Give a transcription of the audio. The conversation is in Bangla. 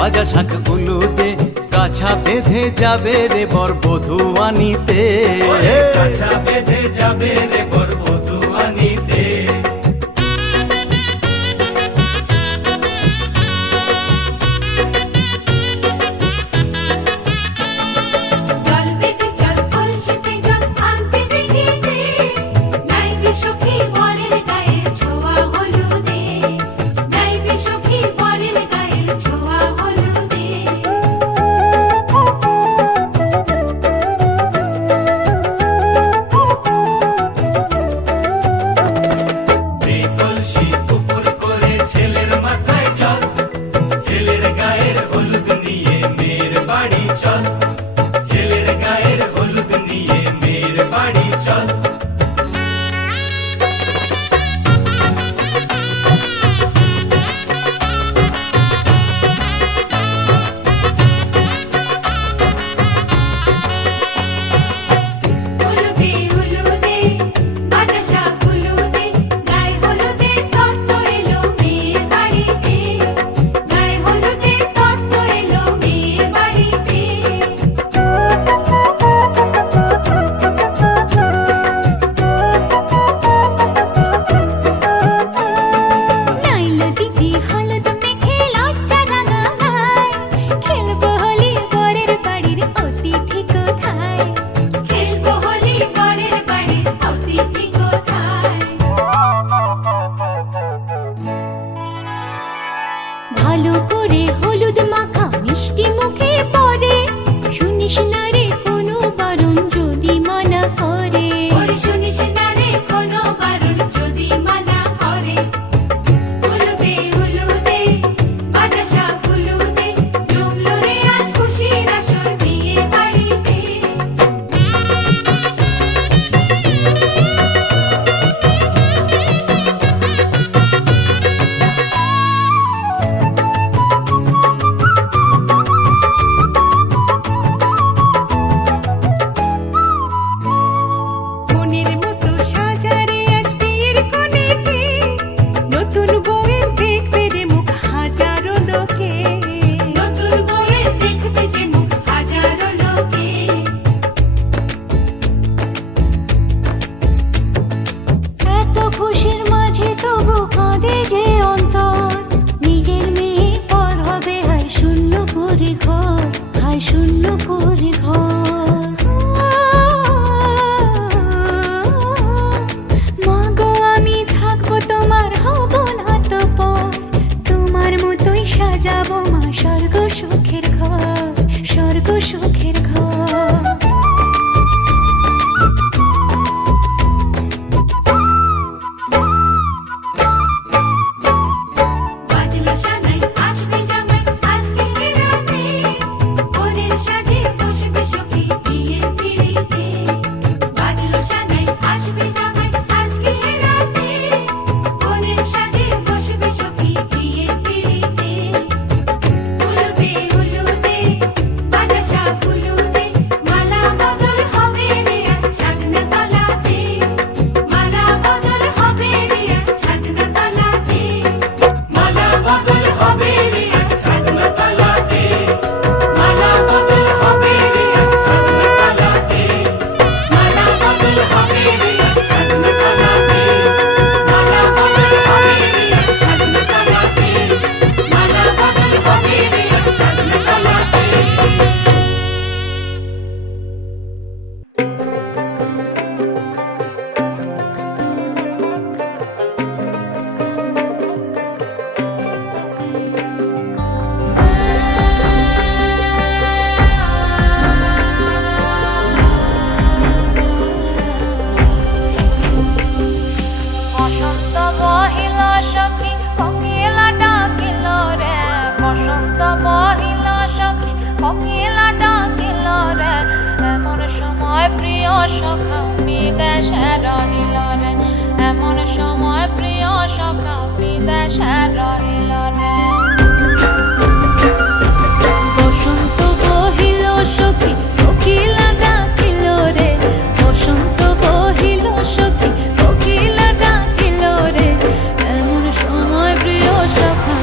বাজা শাঁখ উলুদে কাছা বেঁধে যাবে রে বর বধূ আনিতে, কাছা বেঁধে যাবে রে বর বধূ আনিতে। ছেলের গায়ের হলুদ নিয়ে মেয়ের বাড়ি চল। ভালো করে হলুদ মাখা মিষ্টি মুখে পড়ে, শুনিস না রে কোনো বারণ যদি মানা করে, শুনিস না রে কোনো বারণ যদি মানা করে। হলুদে হলুদে বাজা শাঁখ হলুদে, জমলো রে আজ খুশির আসর বিয়ে বাড়িতে। খুশির মাঝে তবু কাঁদে যে অন্তর, নিজের মেয়ে পর হবে হায় শূন্য করে ঘর, হায় শূন্য করে ঘর। মা গো আমি থাকবো তোমার, হব না তো পর, তোমার মতোই সাজাবো মা স্বর্গ সুখের ঘর, স্বর্গ সুখের ঘর। সখা বিদেশে রহিল রে, এমন সময় প্রিয় সখা বিদেশে রহিল রে। বসন্ত বহিল সখী কোকিলা ডাকিল রে, বসন্ত বহিল সখী কোকিলা ডাকিল রে, এমন সময় প্রিয় সখা